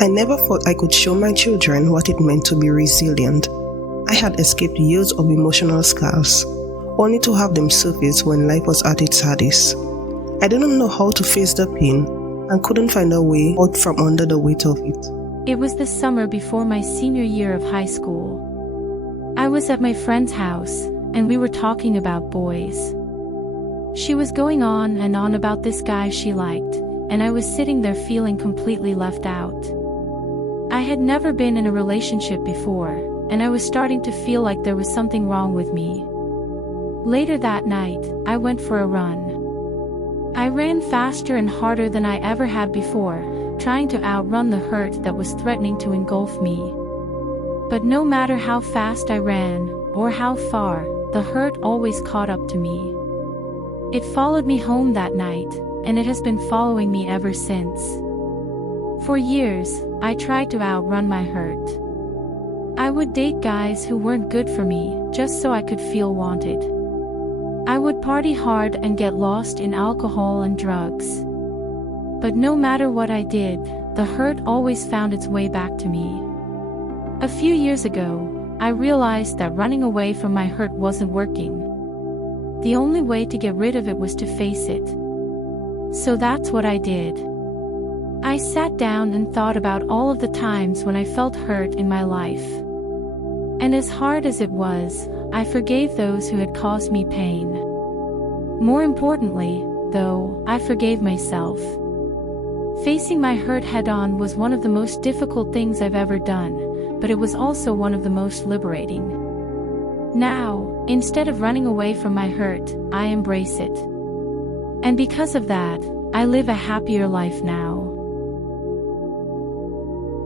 I never thought I could show my children what it meant to be resilient. I had escaped years of emotional scars, only to have them surface when life was at its hardest. I didn't know how to face the pain and couldn't find a way out from under the weight of it. It was the summer before my senior year of high school. I was at my friend's house, and we were talking about boys. She was going on and on about this guy she liked, and I was sitting there feeling completely left out. I had never been in a relationship before, and I was starting to feel like there was something wrong with me. Later that night, I went for a run. I ran faster and harder than I ever had before, trying to outrun the hurt that was threatening to engulf me. But no matter how fast I ran, or how far, the hurt always caught up to me. It followed me home that night, and it has been following me ever since. For years, I tried to outrun my hurt. I would date guys who weren't good for me, just so I could feel wanted. I would party hard and get lost in alcohol and drugs. But no matter what I did, the hurt always found its way back to me. A few years ago, I realized that running away from my hurt wasn't working. The only way to get rid of it was to face it. So that's what I did. I sat down and thought about all of the times when I felt hurt in my life. And as hard as it was, I forgave those who had caused me pain. More importantly, though, I forgave myself. Facing my hurt head-on was one of the most difficult things I've ever done, but it was also one of the most liberating. Now, instead of running away from my hurt, I embrace it. And because of that, I live a happier life now.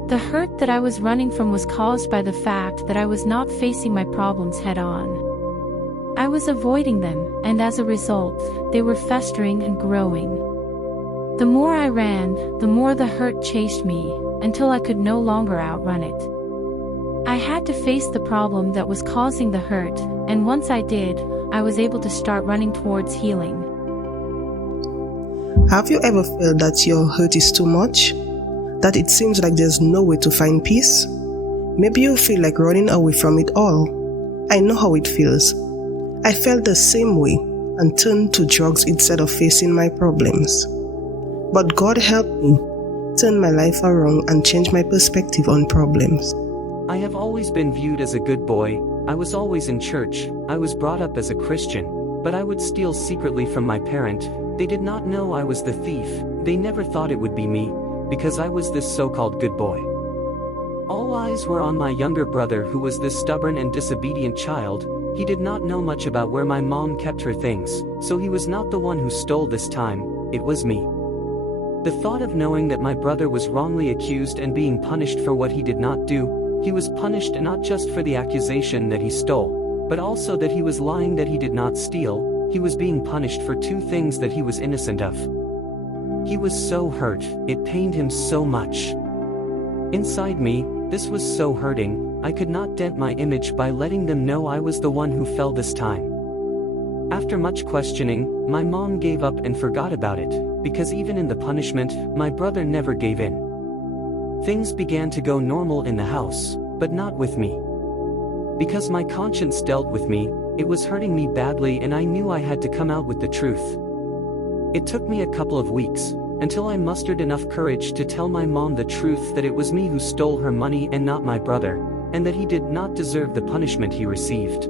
The hurt that I was running from was caused by the fact that I was not facing my problems head-on. I was avoiding them, and as a result, they were festering and growing. The more I ran, the more the hurt chased me, until I could no longer outrun it. I had to face the problem that was causing the hurt, and once I did, I was able to start running towards healing. Have you ever felt that your hurt is too much? That it seems like there's no way to find peace? Maybe you feel like running away from it all. I know how it feels. I felt the same way and turned to drugs instead of facing my problems. But God helped me turn my life around and change my perspective on problems. I have always been viewed as a good boy. I was always in church. I was brought up as a Christian, but I would steal secretly from my parent. They did not know I was the thief. They never thought it would be me, because I was this so-called good boy. All eyes were on my younger brother, who was this stubborn and disobedient child. He did not know much about where my mom kept her things, so he was not the one who stole this time, it was me. The thought of knowing that my brother was wrongly accused and being punished for what he did not do, he was punished not just for the accusation that he stole, but also that he was lying that he did not steal. He was being punished for two things that he was innocent of. He was so hurt, it pained him so much. Inside me, this was so hurting, I could not dent my image by letting them know I was the one who fell this time. After much questioning, my mom gave up and forgot about it, because even in the punishment, my brother never gave in. Things began to go normal in the house, but not with me. Because my conscience dealt with me, it was hurting me badly, and I knew I had to come out with the truth. It took me a couple of weeks, until I mustered enough courage to tell my mom the truth, that it was me who stole her money and not my brother, and that he did not deserve the punishment he received.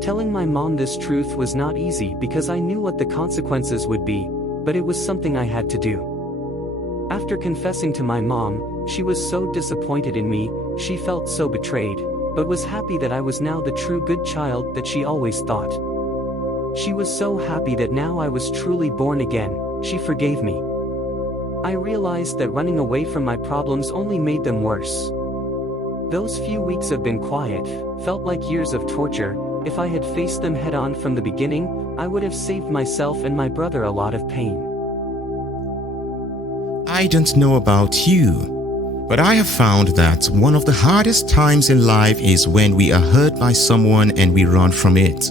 Telling my mom this truth was not easy, because I knew what the consequences would be, but it was something I had to do. After confessing to my mom, she was so disappointed in me, she felt so betrayed, but was happy that I was now the true good child that she always thought. She was so happy that now I was truly born again. She forgave me. I realized that running away from my problems only made them worse. Those few weeks of being quiet felt like years of torture. If I had faced them head-on from the beginning, I would have saved myself and my brother a lot of pain. I don't know about you, but I have found that one of the hardest times in life is when we are hurt by someone and we run from it.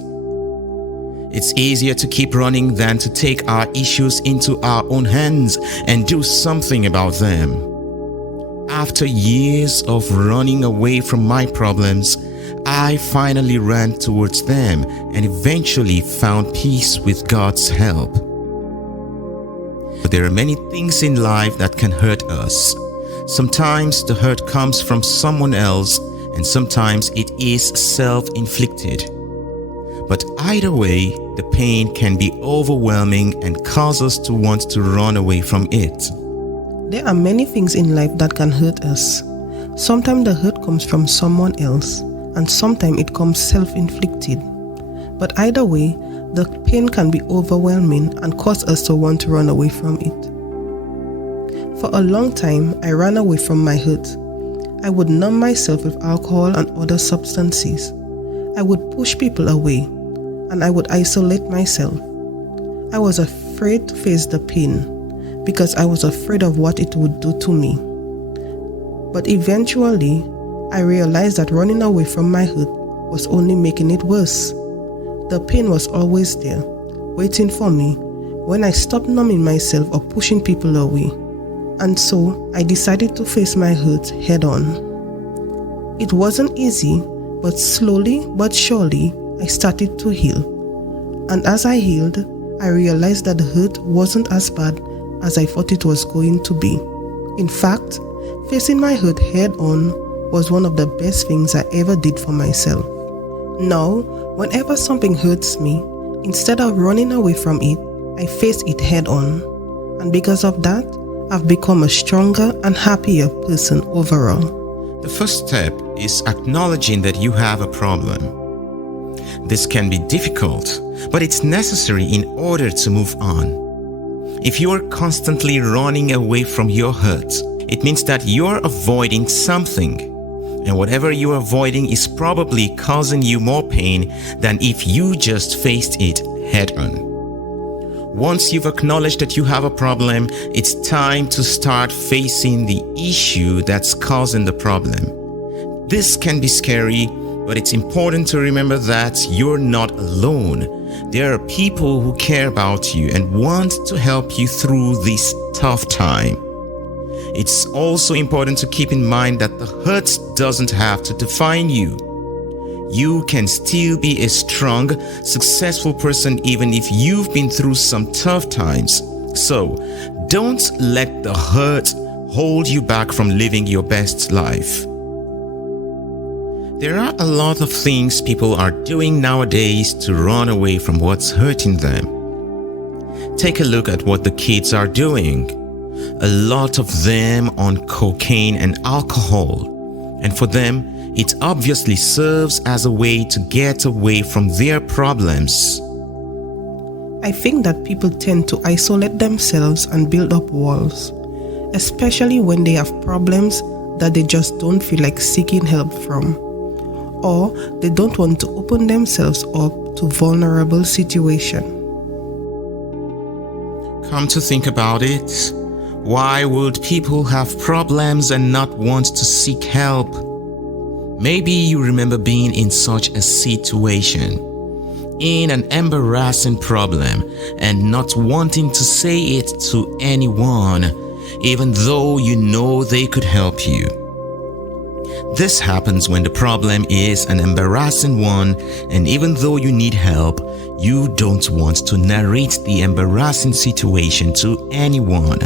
It's easier to keep running than to take our issues into our own hands and do something about them. after years of running away from my problems, I finally ran towards them and eventually found peace with God's help. But there are many things in life that can hurt us. Sometimes the hurt comes from someone else, and sometimes it is self-inflicted. But either way, the pain can be overwhelming and cause us to want to run away from it. There are many things in life that can hurt us. Sometimes the hurt comes from someone else, and sometimes it comes self-inflicted. But either way, the pain can be overwhelming and cause us to want to run away from it. For a long time, I ran away from my hurt. I would numb myself with alcohol and other substances. I would push people away, and I would isolate myself. I was afraid to face the pain because I was afraid of what it would do to me. But eventually, I realized that running away from my hurt was only making it worse. The pain was always there, waiting for me when I stopped numbing myself or pushing people away. And so, I decided to face my hurt head on. It wasn't easy, but slowly but surely, I started to heal. And as I healed, I realized that the hurt wasn't as bad as I thought it was going to be. In fact, facing my hurt head on was one of the best things I ever did for myself. Now, whenever something hurts me, instead of running away from it, I face it head on. And because of that, I've become a stronger and happier person overall. The first step is acknowledging that you have a problem. This can be difficult, but it's necessary in order to move on. If you are constantly running away from your hurt, it means that you're avoiding something. And whatever you're avoiding is probably causing you more pain than if you just faced it head on. Once you've acknowledged that you have a problem, it's time to start facing the issue that's causing the problem. This can be scary, but it's important to remember that you're not alone. There are people who care about you and want to help you through this tough time. It's also important to keep in mind that the hurt doesn't have to define you. You can still be a strong, successful person even if you've been through some tough times. So, don't let the hurt hold you back from living your best life. There are a lot of things people are doing nowadays to run away from what's hurting them. Take a look at what the kids are doing. A lot of them on cocaine and alcohol. And for them, it obviously serves as a way to get away from their problems. I think that people tend to isolate themselves and build up walls, especially when they have problems that they just don't feel like seeking help from, or they don't want to open themselves up to vulnerable situations. Come to think about it, why would people have problems and not want to seek help? Maybe you remember being in such a situation, in an embarrassing problem, and not wanting to say it to anyone, even though you know they could help you. This happens when the problem is an embarrassing one, and even though you need help, you don't want to narrate the embarrassing situation to anyone.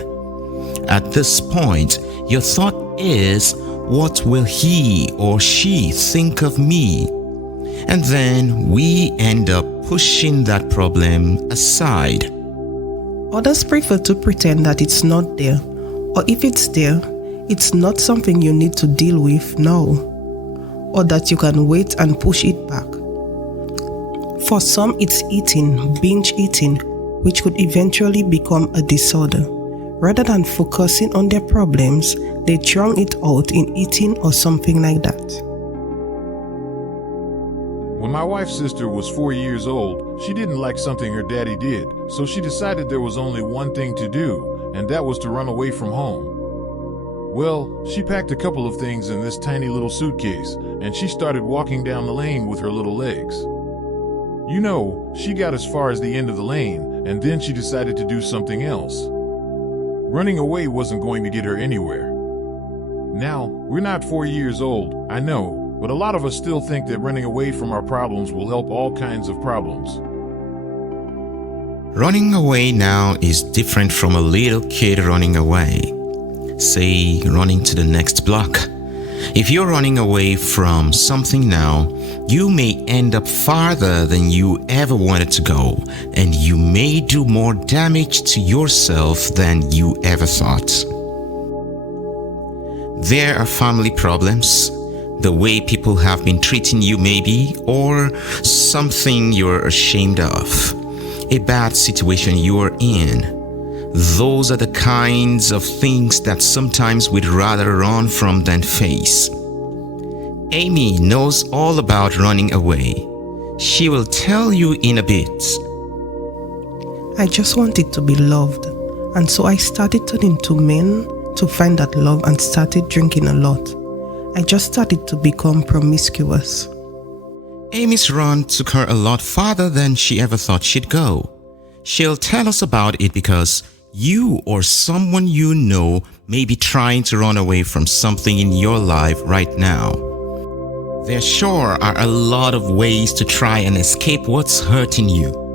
At this point, your thought is, what will he or she think of me? And then we end up pushing that problem aside. Others prefer to pretend that it's not there, or if it's there, it's not something you need to deal with now, or that you can wait and push it back. For some, it's eating, binge eating, which could eventually become a disorder. Rather than focusing on their problems, they drown it out in eating or something like that. When my wife's sister was 4 years old, she didn't like something her daddy did, so she decided there was only one thing to do, and that was to run away from home. Well, she packed a couple of things in this tiny little suitcase, and she started walking down the lane with her little legs. You know, she got as far as the end of the lane, and then she decided to do something else. Running away wasn't going to get her anywhere. Now, we're not 4 years old, I know, but a lot of us still think that running away from our problems will help all kinds of problems. Running away now is different from a little kid running away. Say, running to the next block. If you're running away from something now, you may end up farther than you ever wanted to go, and you may do more damage to yourself than you ever thought. There are family problems, the way people have been treating you maybe, or something you're ashamed of, a bad situation you're in. Those are the kinds of things that sometimes we'd rather run from than face. Amy knows all about running away. She will tell you in a bit. I just wanted to be loved, and so I started turning to men to find that love and started drinking a lot. I just started to become promiscuous. Amy's run took her a lot farther than she ever thought she'd go. She'll tell us about it because you or someone you know may be trying to run away from something in your life right now. There sure are a lot of ways to try and escape what's hurting you.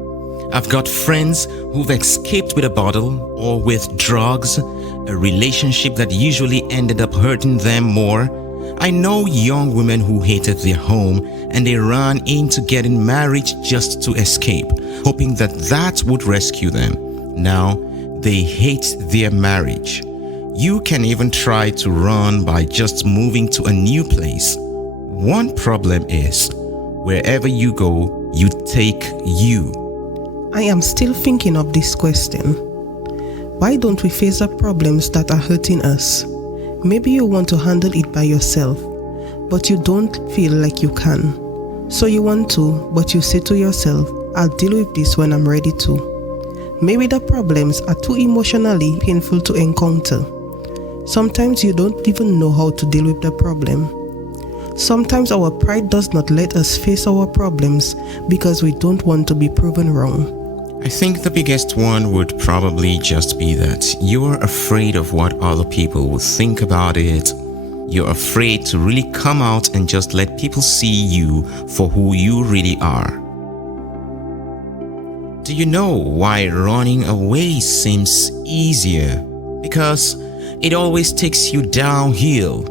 I've got friends who've escaped with a bottle or with drugs, a relationship that usually ended up hurting them more. I know young women who hated their home and they ran into getting married just to escape, hoping that would rescue them. Now, they hate their marriage. You can even try to run by just moving to a new place. One problem is, wherever you go, you take you. I am still thinking of this question. Why don't we face the problems that are hurting us? Maybe you want to handle it by yourself, but you don't feel like you can. So you want to, but you say to yourself, I'll deal with this when I'm ready to. Maybe the problems are too emotionally painful to encounter. Sometimes you don't even know how to deal with the problem. Sometimes our pride does not let us face our problems because we don't want to be proven wrong. I think the biggest one would probably just be that you're afraid of what other people will think about it. You're afraid to really come out and just let people see you for who you really are. Do you know why running away seems easier? Because it always takes you downhill.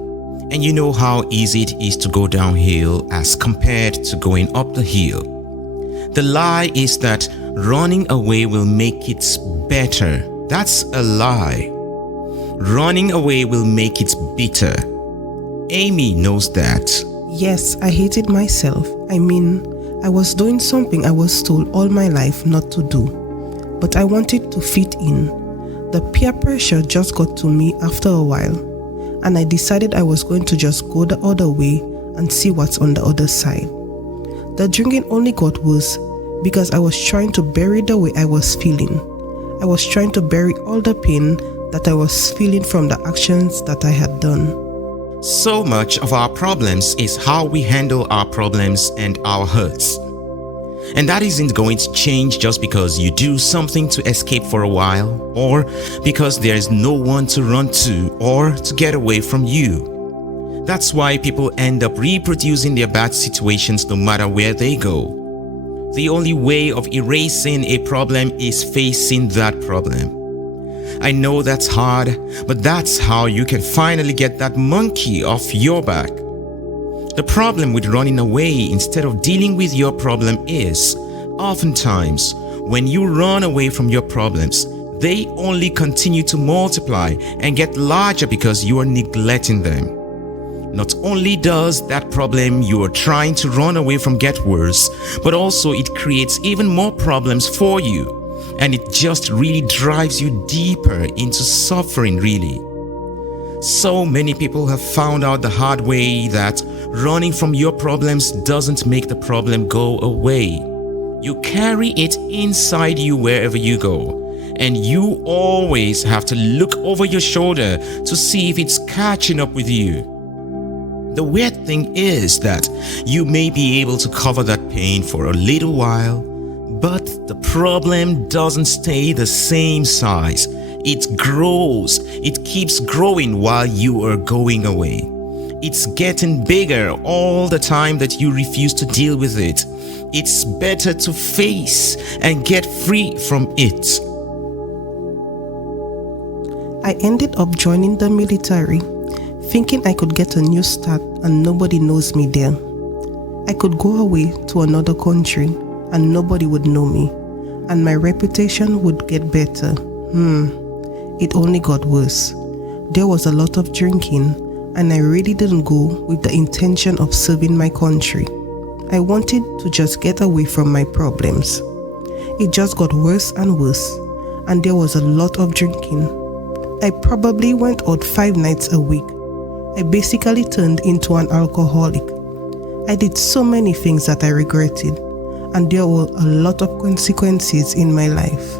And you know how easy it is to go downhill as compared to going up the hill. The lie is that running away will make it better. That's a lie. Running away will make it bitter. Amy knows that. Yes, I hated myself. I was doing something I was told all my life not to do. But I wanted to fit in. The peer pressure just got to me after a while. And I decided I was going to just go the other way and see what's on the other side. The drinking only got worse because I was trying to bury the way I was feeling. I was trying to bury all the pain that I was feeling from the actions that I had done. So much of our problems is how we handle our problems and our hurts. And that isn't going to change just because you do something to escape for a while, or because there is no one to run to or to get away from you. That's why people end up reproducing their bad situations no matter where they go. The only way of erasing a problem is facing that problem. I know that's hard, but that's how you can finally get that monkey off your back. The problem with running away instead of dealing with your problem is, oftentimes, when you run away from your problems, they only continue to multiply and get larger because you are neglecting them. Not only does that problem you are trying to run away from get worse, but also it creates even more problems for you. And it just really drives you deeper into suffering, really. So many people have found out the hard way that running from your problems doesn't make the problem go away. You carry it inside you wherever you go, and you always have to look over your shoulder to see if it's catching up with you. The weird thing is that you may be able to cover that pain for a little while, but the problem doesn't stay the same size. It grows. It keeps growing while you are going away. It's getting bigger all the time that you refuse to deal with it. It's better to face and get free from it. I ended up joining the military, thinking I could get a new start and nobody knows me there. I could go away to another country and nobody would know me, and my reputation would get better. It only got worse. There was a lot of drinking, and I really didn't go with the intention of serving my country. I wanted to just get away from my problems. It just got worse and worse, and there was a lot of drinking. I probably went out 5 nights a week. I basically turned into an alcoholic. I did so many things that I regretted, and there were a lot of consequences in my life.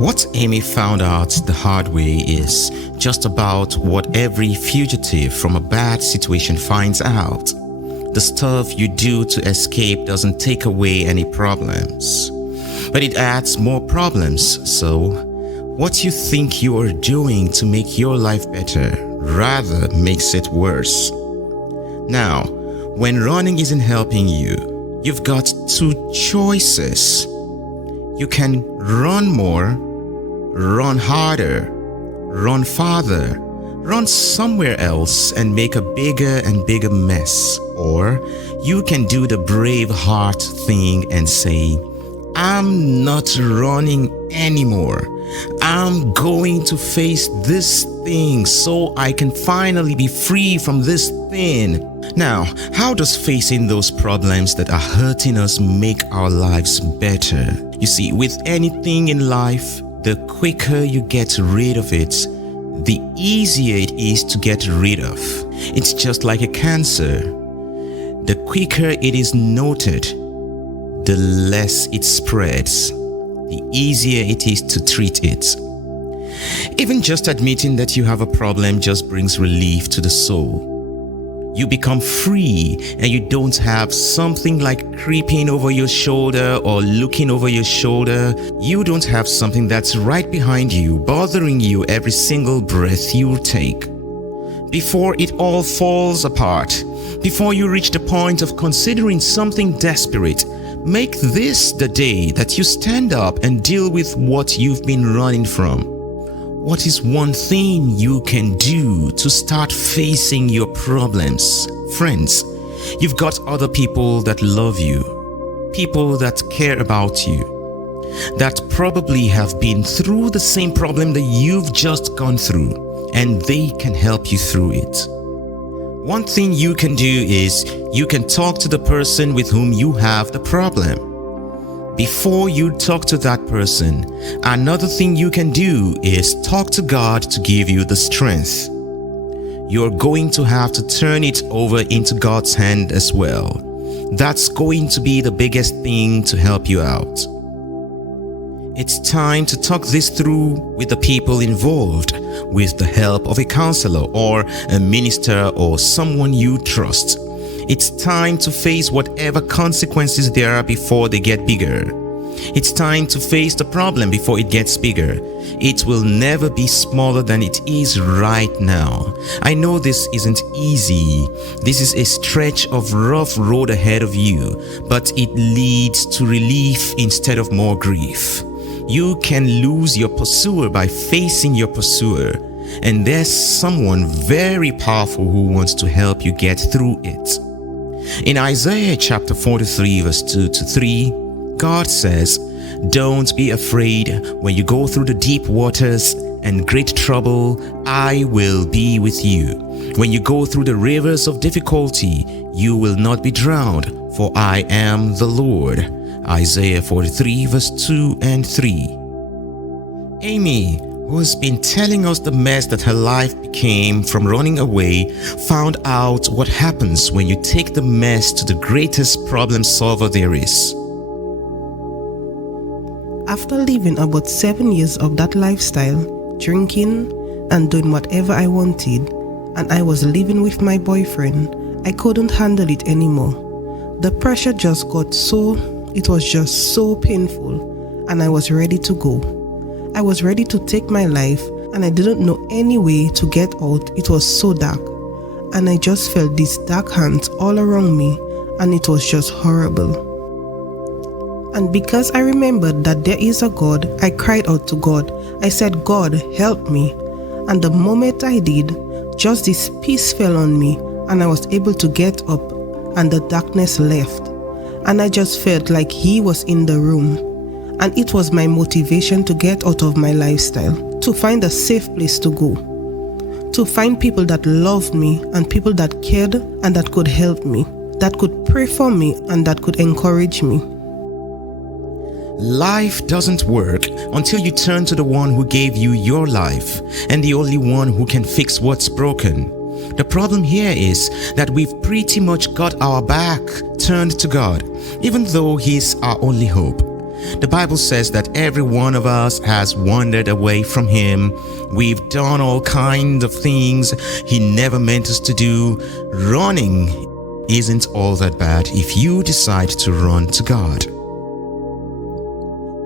What Amy found out the hard way is just about what every fugitive from a bad situation finds out. The stuff you do to escape doesn't take away any problems, but it adds more problems. So, what you think you are doing to make your life better rather makes it worse. Now, when running isn't helping you, you've got 2 choices. You can run more, run harder, run farther, run somewhere else and make a bigger and bigger mess. Or you can do the brave heart thing and say, I'm not running anymore. I'm going to face this thing so I can finally be free from this thing. Now, how does facing those problems that are hurting us make our lives better? You see, with anything in life, the quicker you get rid of it, the easier it is to get rid of. It's just like a cancer. The quicker it is noted, the less it spreads, the easier it is to treat it. Even just admitting that you have a problem just brings relief to the soul. You become free and you don't have something like creeping over your shoulder or looking over your shoulder. You don't have something that's right behind you, bothering you every single breath you take. Before it all falls apart, before you reach the point of considering something desperate, make this the day that you stand up and deal with what you've been running from. What is one thing you can do to start facing your problems? Friends, you've got other people that love you, people that care about you, that probably have been through the same problem that you've just gone through, and they can help you through it. One thing you can do is you can talk to the person with whom you have the problem. Before you talk to that person, another thing you can do is talk to God to give you the strength. You're going to have to turn it over into God's hand as well. That's going to be the biggest thing to help you out. It's time to talk this through with the people involved, with the help of a counselor or a minister or someone you trust. It's time to face whatever consequences there are before they get bigger. It's time to face the problem before it gets bigger. It will never be smaller than it is right now. I know this isn't easy. This is a stretch of rough road ahead of you, but it leads to relief instead of more grief. You can lose your pursuer by facing your pursuer, and there's someone very powerful who wants to help you get through it. In Isaiah chapter 43 verse 2-3, God says, "Don't be afraid when you go through the deep waters and great trouble, I will be with you. When you go through the rivers of difficulty, you will not be drowned, for I am the Lord." Isaiah 43 verse 2-3. Amy, who's been telling us the mess that her life became from running away, found out what happens when you take the mess to the greatest problem solver there is. After living about 7 years of that lifestyle, drinking and doing whatever I wanted, and I was living with my boyfriend, I couldn't handle it anymore. The pressure just got it was just so painful, and I was ready to go. I was ready to take my life and I didn't know any way to get out. It was so dark and I just felt these dark hands all around me and it was just horrible. And because I remembered that there is a God, I cried out to God. I said, God, help me. And the moment I did, just this peace fell on me and I was able to get up and the darkness left. And I just felt like He was in the room. And it was my motivation to get out of my lifestyle, to find a safe place to go, to find people that loved me and people that cared and that could help me, that could pray for me and that could encourage me. Life doesn't work until you turn to the one who gave you your life and the only one who can fix what's broken. The problem here is that we've pretty much got our back turned to God, even though He's our only hope. The Bible says that every one of us has wandered away from Him. We've done all kinds of things He never meant us to do. Running isn't all that bad if you decide to run to God.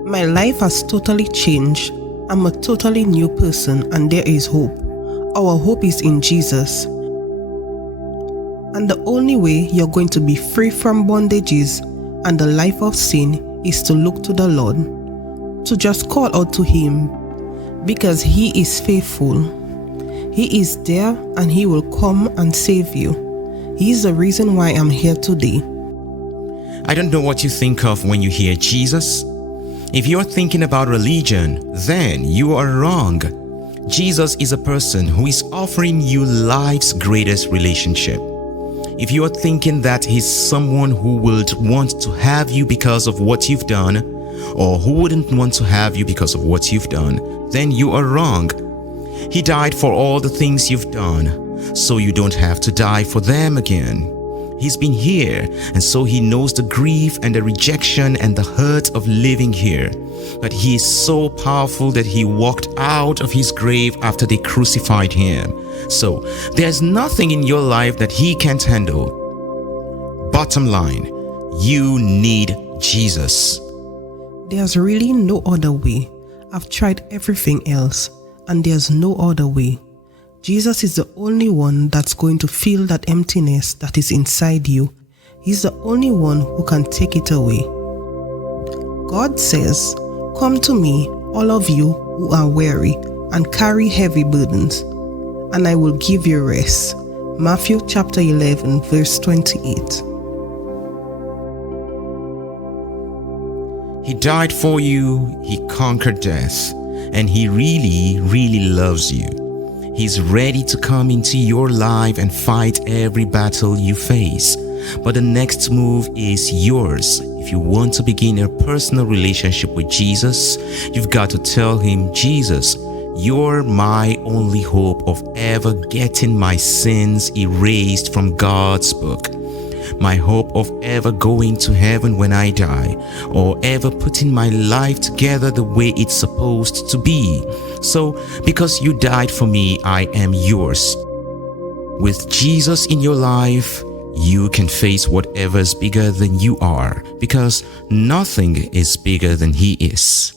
My life has totally changed. I'm a totally new person and there is hope. Our hope is in Jesus. And the only way you're going to be free from bondages and the life of sin is to look to the Lord, to just call out to Him, because He is faithful. He is there and He will come and save you. He is the reason why I'm here today. I don't know what you think of when you hear Jesus. If you're thinking about religion, then you are wrong. Jesus is a person who is offering you life's greatest relationship. If you are thinking that He's someone who would want to have you because of what you've done, or who wouldn't want to have you because of what you've done, then you are wrong. He died for all the things you've done, so you don't have to die for them again. He's been here, and so He knows the grief and the rejection and the hurt of living here. But He is so powerful that He walked out of His grave after they crucified Him. So there's nothing in your life that He can't handle. Bottom line, you need Jesus. There's really no other way. I've tried everything else, and there's no other way. Jesus is the only one that's going to fill that emptiness that is inside you. He's the only one who can take it away. God says, "Come to me, all of you who are weary and carry heavy burdens, and I will give you rest." Matthew chapter 11, verse 28. He died for you, He conquered death, and He really, really loves you. He's ready to come into your life and fight every battle you face. But the next move is yours. If you want to begin a personal relationship with Jesus, you've got to tell Him, "Jesus, you're my only hope of ever getting my sins erased from God's book. My hope of ever going to heaven when I die, or ever putting my life together the way it's supposed to be. So, because you died for me, I am yours." With Jesus in your life, you can face whatever's bigger than you are, because nothing is bigger than He is.